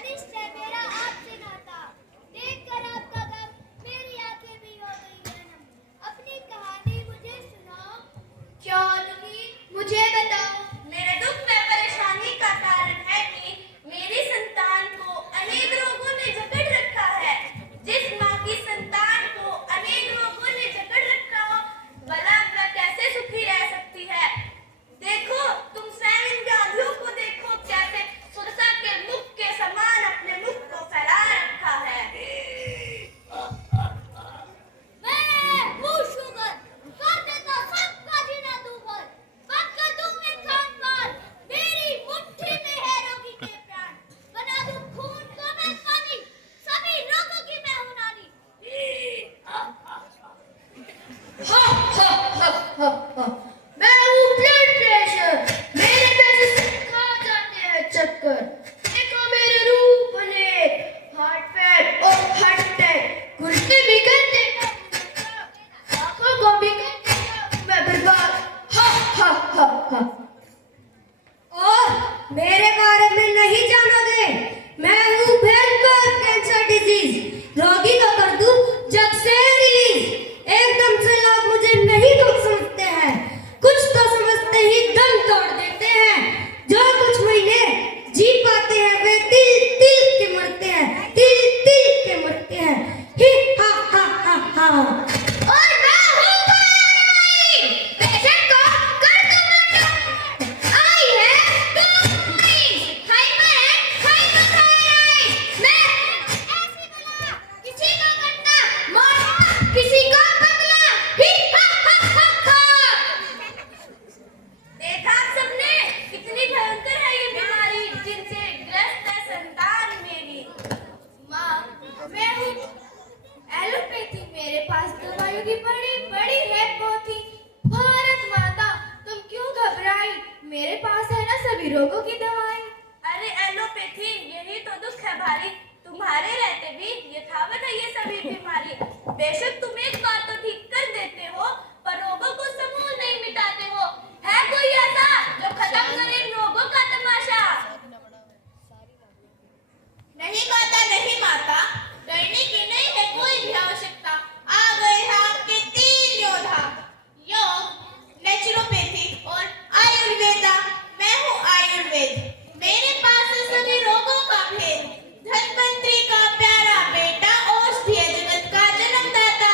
घनिष्ठ है मेरा आपसे नाता। देखकर आपका गम मेरी आंखें भी हो गई है नम। अपनी कहानी मुझे सुनाओ। क्यों नहीं, मुझे बताओ। मेरे दुख में परेशानी का कारण है कि मेरी संतान को अनेक रोगों ने जकड़ रखा है। जिस माँ की संतान को अनेक रोगों ने जकड़ रखा हो, भला वह कैसे सुखी रह सकती है। देखो, तुम स्वयं इन व्याधियों को देखो, कैसे सुरसा के मुख के समान अपने मुख को फैला रखा है। मैं हूँ शुगर, कर देता सबका जीना दूभर। बनकर दूं मैं खानपान, मेरी मुट्ठी में है रोगी के प्राण। बना दूं खून को मैं पानी, सभी रोगों की मैं हूं नानी। हा हा हा हा हा। मैं हूँ ब्लड प्रेशर, मेरे पैसे खा जाते हैं चक्कर। देखो मेरे रूप अनेक, हार्ट फैट और हार्ट अटैक, गुर्दे भी कर देगा आंखों को भी कर देगा मैं बर्बाद। हा हा हा हा। और मेरे बारे में नहीं जानोगे, मैं हूँ भयंकर कैंसर डिजीज, रोगी को कर दूं जग से रिलीज। एकदम से लोग मुझे नहीं तो समझते हैं, कुछ तो समझते ही दम तोड़ देते हैं। जो कुछ महीने जी पाते हैं वे तिल तिल के मरते हैं, तिल तिल के मरते हैं। ही हा हा हा हा। और मैं हूँ कायराई, पेशेंट को कर दूं मैं डॉक्टर। आई है तो हाइपर है, हाइपर कायराई। मैं ऐसी बला किसी को करता मारता किसी का बदला। ही हा हा हा हा। देखा आप सबने, कितनी भयंकर है ये बीमारी जिनसे ग्रस्त है संतान मेरी। माँ, मैं हूँ एलोपैथी, मेरे पास दवाइयों की बड़ी बड़ी है पोथी। भारत माता तुम क्यों घबराई, मेरे पास है ना सभी रोगों की दवाई। अरे एलोपैथी, यही तो दुख है भारी, तुम्हारे रहते भी यथावत है ये सभी बीमारी। बेशक तुम एक बार तो ठीक कर देते हो, पर रोगों को समूल नहीं मिटाते हो। है कोई ऐसा जो खत्म करे इन रोगों का तमाशा? नहीं माता, नहीं माता, डरने की नहीं है कोई भी आवश्यकता। आ गए हैं आपके 3 योद्धा, योग, नेचुरोपैथी और आयुर्वेदा। मैं हूँ आयुर्वेद, मेरे पास है सभी रोगों का भेद। धन्वंतरी का प्यारा बेटा, औषधीय जगत का जन्मदाता।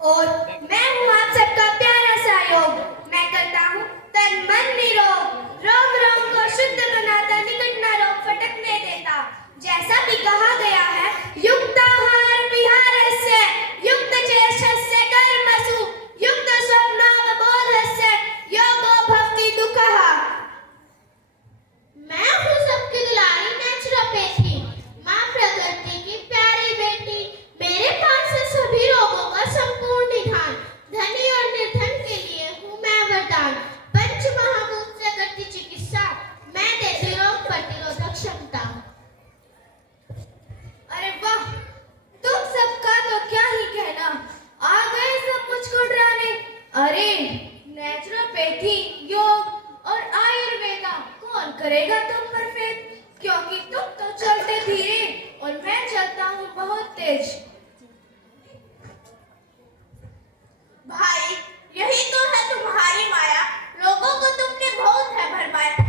और मैं हूँ आप सबका प्यारा सा योग, मैं करता हूँ तन मन निरोग। रोग रोग को शुद्ध बनाता, निकट ना रोग फटकने देता। जैसा भी कहा गया है, युक्ताहार विहारस्य, युक्त चेष्टस्य कर्मसु, युक्त स्वप्नावबोधस्य, योगो भवति दुःखः। मैं हूँ सबकी दुलारी नेचुरोपैथी, माँ प्रकृति की प्यारी बेटी। मेरे पास है सभी रोगों का संपूर्ण निदान। धनी और निर्धन के लिए हूँ मैं वरदान। पंच महाभूत से करती चिकित्सा, मैं देती रोग प्रतिरोधक क्षमता। अरे वाह, तुम सबका तो क्या ही कहना, आ गए सब मुझको डराने। अरे नेचुरोपैथी, योग और आयुर्वेदा कौन करेगा तुम पर फेथ, क्योंकि तुम तो चलते धीरे और मैं चलता हूँ बहुत तेज। भाई, यही तो है तुम्हारी माया, लोगों को तुमने बहुत है भरमाया।